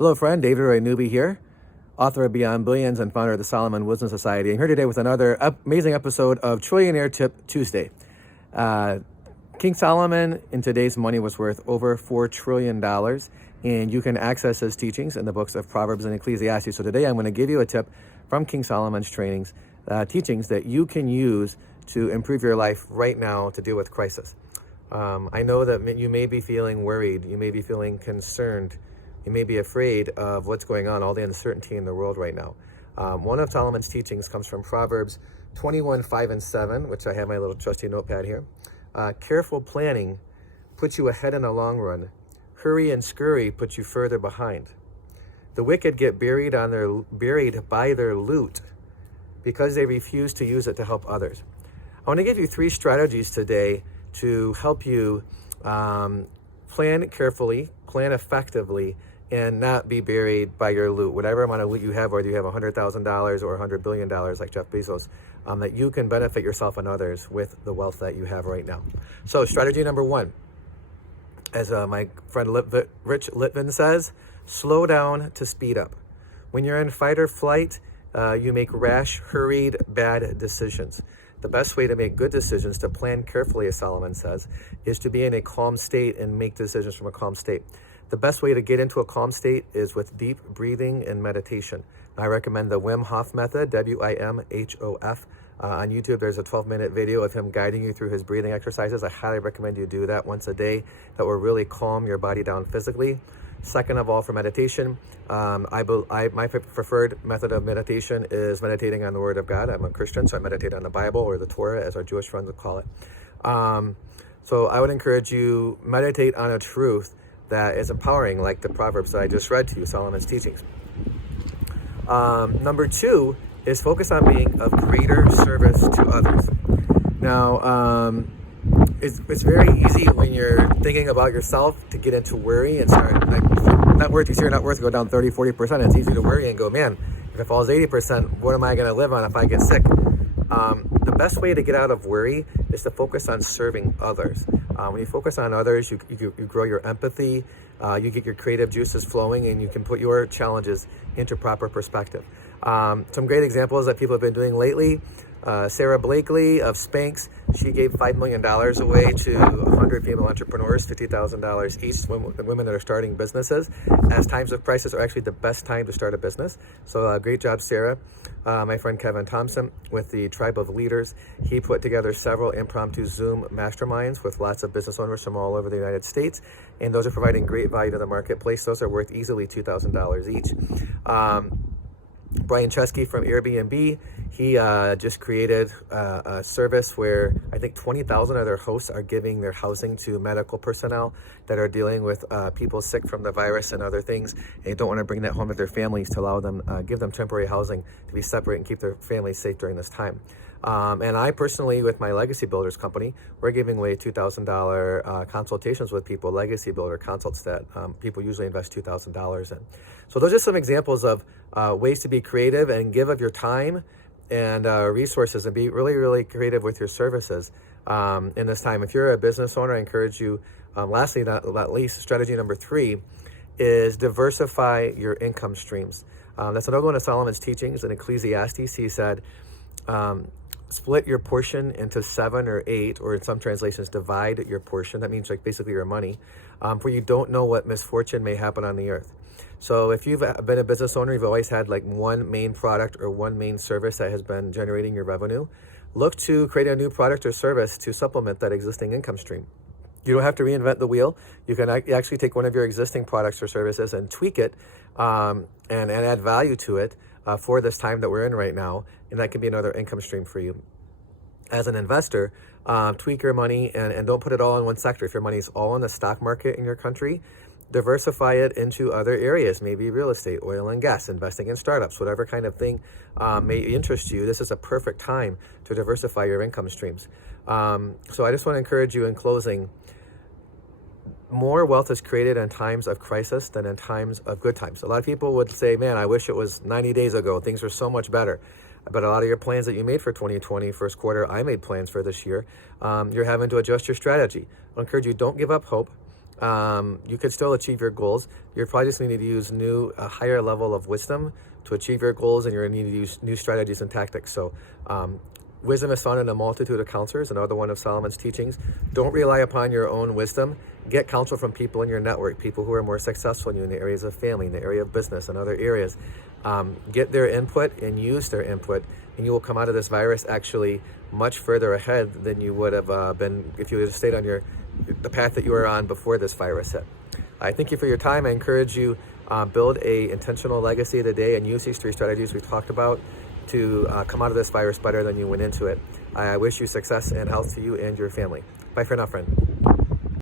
Hello, friend. David Roy Newby here, author of Beyond Billions and founder of the Solomon Wisdom Society. I'm here today with another amazing episode of Trillionaire Tip Tuesday. King Solomon in today's money was worth over $4 trillion, and you can access his teachings in the books of Proverbs and Ecclesiastes. So today I'm going to give you a tip from King Solomon's teachings that you can use to improve your life right now to deal with crisis. I know that you may be feeling worried, you may be feeling concerned, you may be afraid of what's going on, all the uncertainty in the world right now. One of Solomon's teachings comes from Proverbs 21:5-7, which I have my little trusty notepad here. Careful planning puts you ahead in the long run. Hurry and scurry puts you further behind. The wicked get buried by their loot because they refuse to use it to help others. I want to give you 3 strategies today to help you plan carefully, plan effectively, and not be buried by your loot. Whatever amount of loot you have, whether you have $100,000 or $100 billion like Jeff Bezos, that you can benefit yourself and others with the wealth that you have right now. So strategy number 1, as my friend Rich Litvin says, slow down to speed up. When you're in fight or flight, you make rash, hurried, bad decisions. The best way to make good decisions, to plan carefully, as Solomon says, is to be in a calm state and make decisions from a calm state. The best way to get into a calm state is with deep breathing and meditation. I recommend the Wim Hof method, W-I-M-H-O-F. On YouTube, there's a 12-minute video of him guiding you through his breathing exercises. I highly recommend you do that once a day. That will really calm your body down physically. Second of all, for meditation, my preferred method of meditation is meditating on the Word of God. I'm a Christian, so I meditate on the Bible, or the Torah, as our Jewish friends would call it. So I would encourage you, meditate on a truth that is empowering, like the Proverbs that I just read to you, Solomon's teachings. Number 2 is focus on being of greater service to others. Now, it's very easy when you're thinking about yourself to get into worry and start, like, net worth, you see your net worth go down 30-40%. It's easy to worry and go, man, if it falls 80%, what am I going to live on if I get sick? The best way to get out of worry is to focus on serving others. When you focus on others, you grow your empathy, you get your creative juices flowing, and you can put your challenges into proper perspective. Some great examples that people have been doing lately. Sarah Blakely of Spanx, she gave $5 million away to 100 female entrepreneurs, $50,000 each, women that are starting businesses, as times of crisis are actually the best time to start a business. So great job, Sarah. My friend Kevin Thompson with the Tribe of Leaders, he put together several impromptu Zoom masterminds with lots of business owners from all over the United States, and those are providing great value to the marketplace. Those are worth easily $2,000 each. Brian Chesky from Airbnb, he just created a service where I think 20,000 of their hosts are giving their housing to medical personnel that are dealing with people sick from the virus and other things, and they don't want to bring that home to their families, to allow them, give them temporary housing to be separate and keep their families safe during this time. And I personally, with my Legacy Builders company, we're giving away $2,000 consultations with people, Legacy Builder consults that people usually invest $2,000 in. So those are some examples of ways to be creative and give of your time and resources, and be really, really creative with your services in this time. If you're a business owner, I encourage you, lastly, not least, strategy number 3 is diversify your income streams. That's another one of Solomon's teachings. In Ecclesiastes, he said, split your portion into 7 or 8, or in some translations, divide your portion. That means like basically your money, for you don't know what misfortune may happen on the earth. So if you've been a business owner, you've always had like one main product or one main service that has been generating your revenue. Look to create a new product or service to supplement that existing income stream. You don't have to reinvent the wheel. You can actually take one of your existing products or services and tweak it and add value to it for this time that we're in right now, and that can be another income stream for you. As an investor, tweak your money and don't put it all in one sector. If your money is all in the stock market in your country, diversify it into other areas, maybe real estate, oil and gas, investing in startups, whatever kind of thing may interest you. This is a perfect time to diversify your income streams. So I just want to encourage you in closing, more wealth is created in times of crisis than in times of good times. A lot of people would say, man, I wish it was 90 days ago. Things were so much better. But a lot of your plans that you made for 2020, first quarter, I made plans for this year. You're having to adjust your strategy. I'll encourage you, don't give up hope. you could still achieve your goals. You're probably just going to need to use a higher level of wisdom to achieve your goals, and you're going to need to use new strategies and tactics. So wisdom is found in a multitude of counselors, another one of Solomon's teachings. Don't rely upon your own wisdom. Get counsel from people in your network, people who are more successful than you in the areas of family, in the area of business, and other areas. Get their input and use their input, and you will come out of this virus actually much further ahead than you would have been if you would have stayed on the path that you were on before this virus hit. I thank you for your time. I encourage you build a intentional legacy today and use these 3 strategies we've talked about to come out of this virus better than you went into it. I wish you success and health to you and your family. Bye for now, friend.